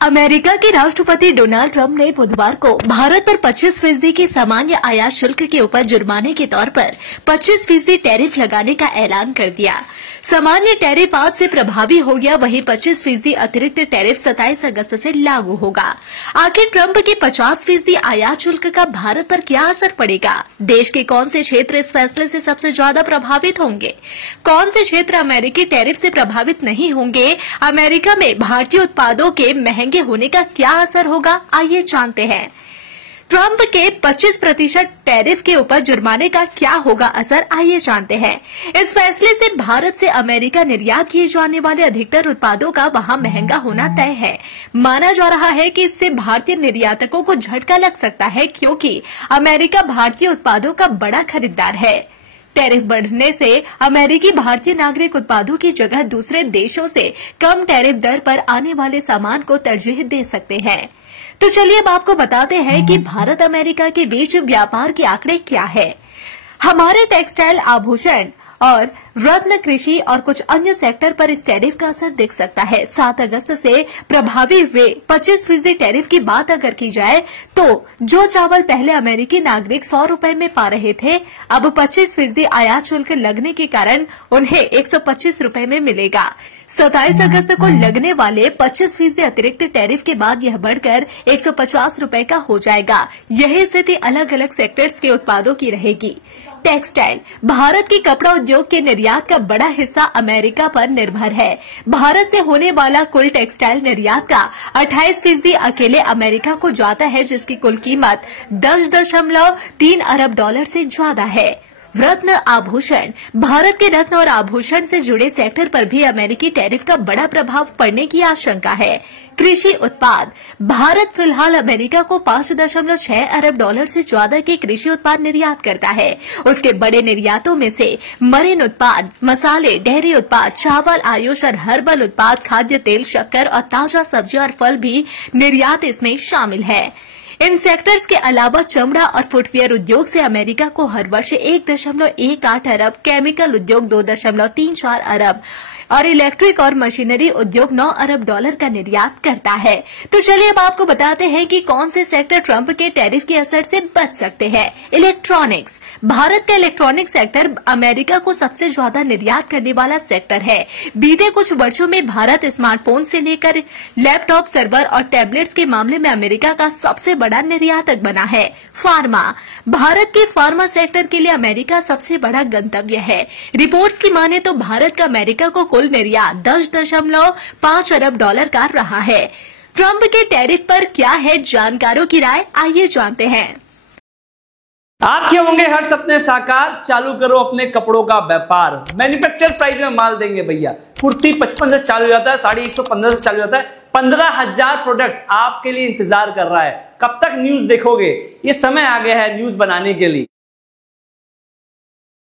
America के राष्ट्रपति Donald Trump ने बुधवार को भारत पर 25% की सामान्य आयात शुल्क के ऊपर जुर्माने के तौर पर 25% टैरिफ लगाने का ऐलान कर दिया। सामान्य टैरिफ आज से प्रभावी हो गया, वहीं 25% अतिरिक्त टैरिफ 27 अगस्त से लागू होगा। आखिर ट्रंप के 50% आयात शुल्क का भारत पर क्या असर पड़ेगा? देश के कौन से क्षेत्र इस फैसले से सबसे ज्यादा प्रभावित होंगे? कौन से क्षेत्र अमेरिकी टैरिफ से प्रभावित नहीं होंगे? अमेरिका में भारतीय उत्पादों के महंगे होने का क्या असर होगा, आइए जानते हैं। ट्रंप के 25% टैरिफ के ऊपर जुर्माने का क्या होगा असर, आइए जानते हैं। इस फैसले से भारत से अमेरिका निर्यात किए जाने वाले अधिकतर उत्पादों का वहां महंगा होना तय है। माना जा रहा है कि इससे भारतीय निर्यातकों को झटका लग सकता है, क्योंकि अमेरिका भारतीय उत्पादों का बड़ा खरीदार है। टैरिफ बढ़ने से अमेरिकी भारतीय नागरिक उत्पादों की जगह दूसरे देशों से कम टैरिफ दर पर आने वाले सामान को तरजीह दे सकते हैं। तो चलिए अब आपको बताते हैं कि भारत अमेरिका के बीच व्यापार के आंकड़े क्या है। हमारे टेक्सटाइल, आभूषण और रत्न, कृषि और कुछ अन्य सेक्टर पर इस टैरिफ का असर दिख सकता है। 7 अगस्त से प्रभावी हुए 25% टैरिफ की बात अगर की जाए तो जो चावल पहले अमेरिकी नागरिक 100 रुपए में पा रहे थे, अब 25% आयात शुल्क लगने के कारण उन्हें 125 रुपए में मिलेगा। 27 अगस्त को लगने वाले 25% अतिरिक्त टैरिफ के बाद यह बढ़कर 150 रुपए का हो जाएगा। यही स्थिति अलग अलग सेक्टर्स के उत्पादों की रहेगी। टेक्सटाइल, भारत के कपड़ा उद्योग के निर्यात का बड़ा हिस्सा अमेरिका पर निर्भर है। भारत से होने वाला कुल टेक्सटाइल निर्यात का 28% अकेले अमेरिका को जाता है, जिसकी कुल कीमत 10.3 अरब डॉलर से ज्यादा है। रत्न, आभूषण, भारत के रत्न और आभूषण से जुड़े सेक्टर पर भी अमेरिकी टैरिफ का बड़ा प्रभाव पड़ने की आशंका है। कृषि उत्पाद, भारत फिलहाल अमेरिका को 5.6 अरब डॉलर से ज्यादा के कृषि उत्पाद निर्यात करता है। उसके बड़े निर्यातों में से मरीन उत्पाद, मसाले, डेयरी उत्पाद, चावल, आयुष और हर्बल उत्पाद, खाद्य तेल, शक्कर और ताजा सब्जियां और फल भी निर्यात इसमें शामिल है। इन सेक्टर्स के अलावा चमड़ा और फुटवियर उद्योग से अमेरिका को हर वर्ष 1.18 अरब, केमिकल उद्योग 2.34 अरब और इलेक्ट्रिक और मशीनरी उद्योग 9 अरब डॉलर का निर्यात करता है। तो चलिए अब आपको बताते हैं कि कौन से सेक्टर ट्रंप के टैरिफ के असर से बच सकते हैं। इलेक्ट्रॉनिक्स, भारत का इलेक्ट्रॉनिक सेक्टर अमेरिका को सबसे ज्यादा निर्यात करने वाला सेक्टर है। बीते कुछ वर्षों में भारत स्मार्टफोन से लेकर लैपटॉप, सर्वर और टैबलेट्स के मामले में अमेरिका का सबसे बड़ा निर्यातक बना है। फार्मा, भारत के फार्मा सेक्टर के लिए अमेरिका सबसे बड़ा गंतव्य है। रिपोर्ट्स की माने तो भारत का अमेरिका को कुल निर्यात 10.5 अरब डॉलर का रहा है। ट्रंप के टैरिफ पर क्या है जानकारों की राय, आइए जानते हैं। आपके होंगे हर सपने साकार, चालू करो अपने कपड़ों का व्यापार। मैन्युफैक्चर प्राइस में माल देंगे भैया। कुर्ती 55 से चालू हो जाता है, साड़ी 115 से चालू हो जाता है। 15,000 प्रोडक्ट आपके लिए इंतजार कर रहा है। कब तक न्यूज देखोगे? ये समय आ गया है न्यूज बनाने के लिए।